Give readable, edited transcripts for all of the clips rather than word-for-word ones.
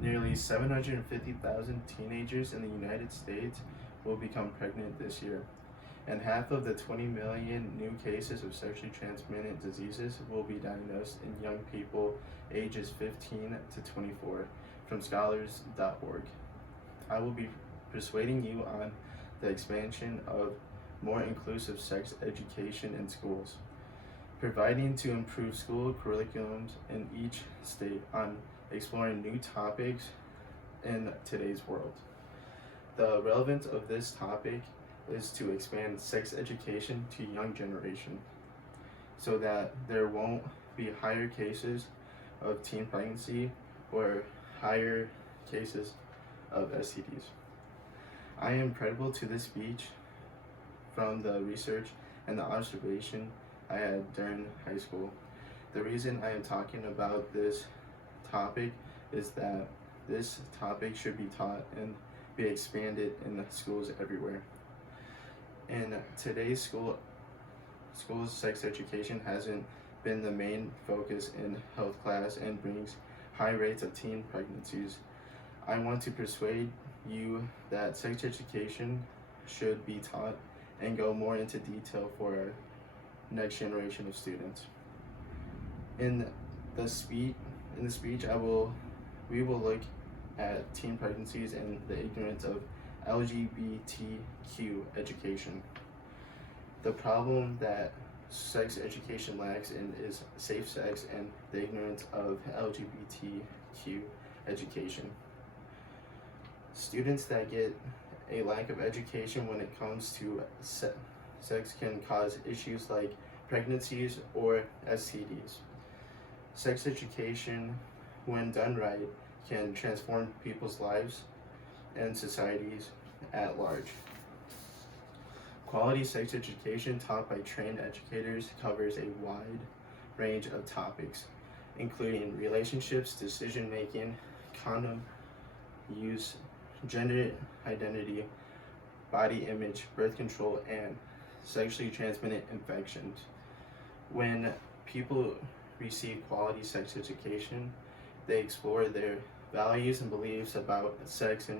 Nearly 750,000 teenagers in the United States will become pregnant this year, and half of the 20 million new cases of sexually transmitted diseases will be diagnosed in young people ages 15 to 24, from scholars.org. I will be persuading you on the expansion of more inclusive sex education in schools, providing to improve school curriculums in each state on exploring new topics in today's world. The relevance of this topic is to expand sex education to young generation so that there won't be higher cases of teen pregnancy or higher cases of STDs. I am credible to this speech from the research and the observation I had during high school. The reason I am talking about this topic is that this topic should be taught and be expanded in schools everywhere. In today's schools, sex education hasn't been the main focus in health class and brings high rates of teen pregnancies. I want to persuade you that sex education should be taught and go more into detail for our next generation of students. In the speech, we will look at teen pregnancies and the ignorance of LGBTQ education. The problem that sex education lacks in is safe sex and the ignorance of LGBTQ education. Students that get a lack of education when it comes to sex can cause issues like pregnancies or STDs. Sex education, when done right, can transform people's lives and societies at large. Quality sex education taught by trained educators covers a wide range of topics, including relationships, decision making, condom use, gender identity, body image, birth control, and sexually transmitted infections. When people receive quality sex education, they explore their values and beliefs about sex and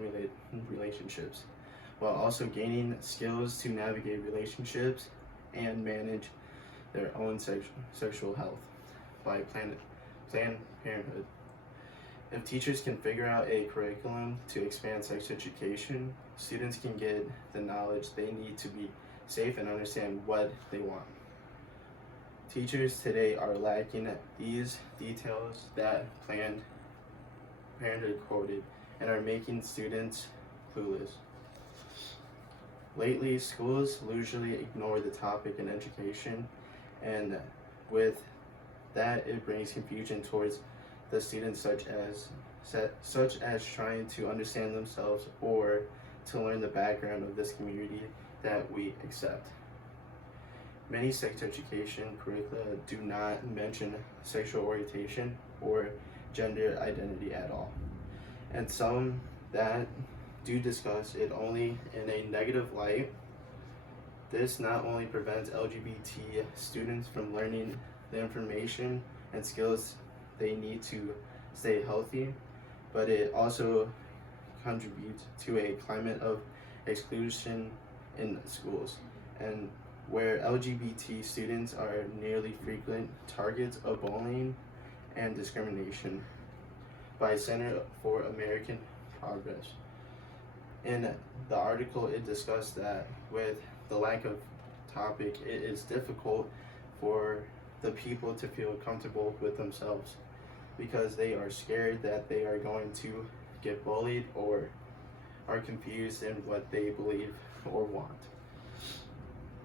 relationships, while also gaining skills to navigate relationships and manage their own sexual health by Planned Parenthood. If teachers can figure out a curriculum to expand sex education, students can get the knowledge they need to be safe and understand what they want. Teachers today are lacking these details that Planned Parenthood quoted and are making students clueless. Lately, schools usually ignore the topic in education, and with that, it brings confusion towards the students, such as trying to understand themselves or to learn the background of this community that we accept. Many sex education curricula do not mention sexual orientation or gender identity at all, and some that do discuss it only in a negative light. This not only prevents LGBT students from learning the information and skills they need to stay healthy, but it also contributes to a climate of exclusion in schools, and where LGBT students are nearly frequent targets of bullying and discrimination by Center for American Progress. In the article, it discussed that with the lack of topic, it is difficult for the people to feel comfortable with themselves because they are scared that they are going to get bullied or are confused in what they believe or want.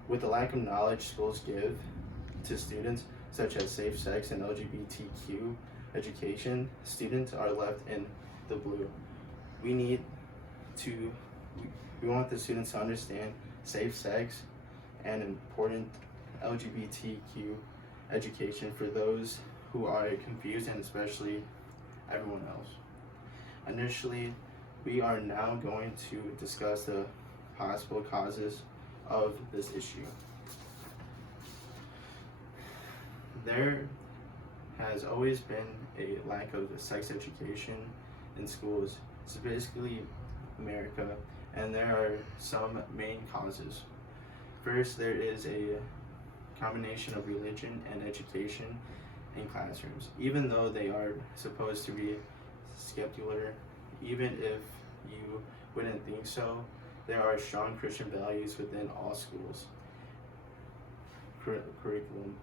With the lack of knowledge schools give to students, such as safe sex and LGBTQ education, students are left in the blue. We want the students to understand safe sex and important LGBTQ education for those who are confused, and especially everyone else. Initially, we are now going to discuss the possible causes of this issue. There has always been a lack of sex education in schools, specifically America, and there are some main causes. First, there is a combination of religion and education in classrooms. Even though they are supposed to be secular, even if you wouldn't think so, there are strong Christian values within all schools. Curriculum.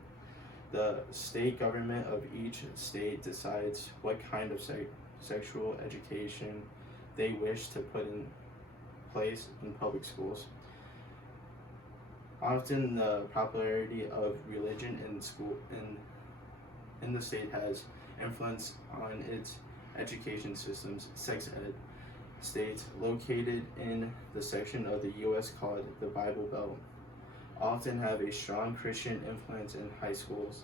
The state government of each state decides what kind of sexual education they wish to put in place in public schools. Often the popularity of religion in the state has influence on its education systems. Sex ed states located in the section of the U.S. called the Bible Belt often have a strong Christian influence in high schools.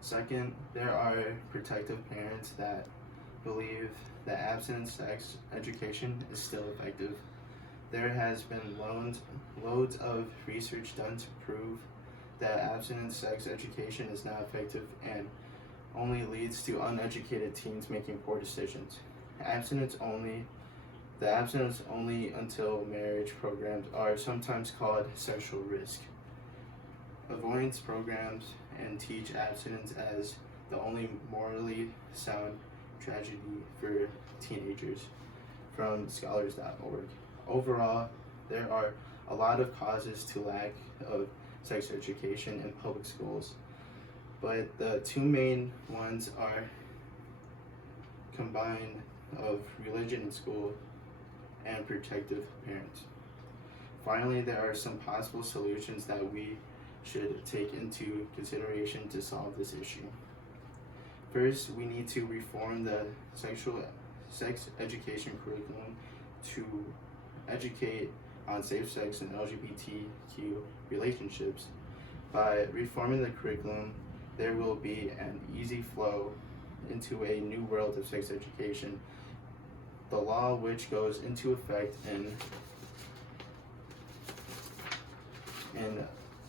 Second, there are protective parents that believe that abstinence sex education is still effective. There has been loads of research done to prove that abstinence sex education is not effective and only leads to uneducated teens making poor decisions. The abstinence only until marriage programs are sometimes called sexual risk avoidance programs and teach abstinence as the only morally sound tragedy for teenagers from scholars.org. Overall, there are a lot of causes to lack of sex education in public schools, but the two main ones are combined of religion in school and protective parents. Finally, there are some possible solutions that we should take into consideration to solve this issue. First, we need to reform the sex education curriculum to educate on safe sex and LGBTQ relationships. By reforming the curriculum, there will be an easy flow into a new world of sex education. The law, which goes into effect in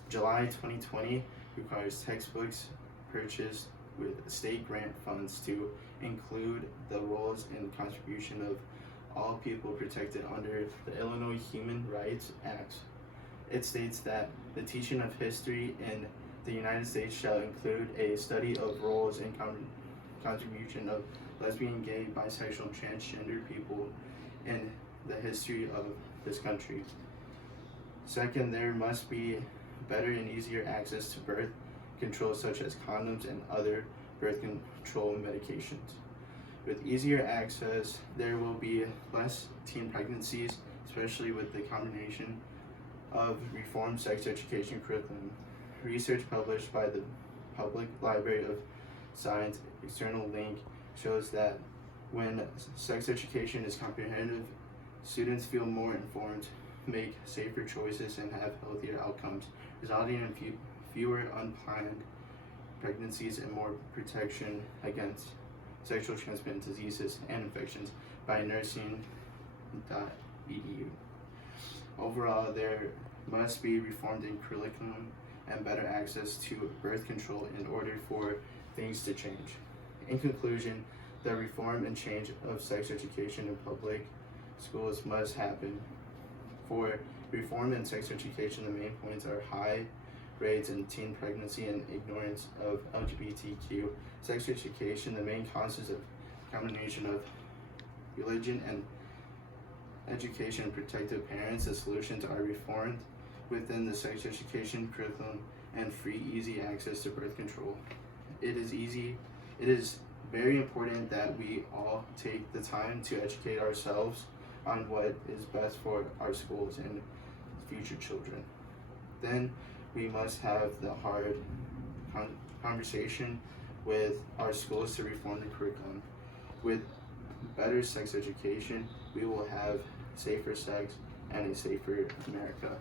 July 2020, requires textbooks purchased with state grant funds to include the roles and contribution of all people protected under the Illinois Human Rights Act. It states that the teaching of history in the United States shall include a study of roles and contribution of lesbian, gay, bisexual, and transgender people in the history of this country. Second, there must be better and easier access to birth control such as condoms and other birth control medications. With easier access, there will be less teen pregnancies, especially with the combination of reformed sex education curriculum. Research published by the Public Library of Science external link shows that when sex education is comprehensive, students feel more informed, make safer choices, and have healthier outcomes, resulting in fewer unplanned pregnancies and more protection against sexually transmitted diseases and infections by nursing.edu. Overall, there must be reformed in curriculum and better access to birth control in order for things to change. In conclusion, the reform and change of sex education in public schools must happen. For reform in sex education, the main points are high rates in teen pregnancy and ignorance of LGBTQ sex education. The main causes of combination of religion and education and protective parents. The solutions are reformed within the sex education curriculum and free, easy access to birth control. It is very important that we all take the time to educate ourselves on what is best for our schools and future children. Then we must have the hard conversation with our schools to reform the curriculum. With better sex education, we will have safer sex and a safer America.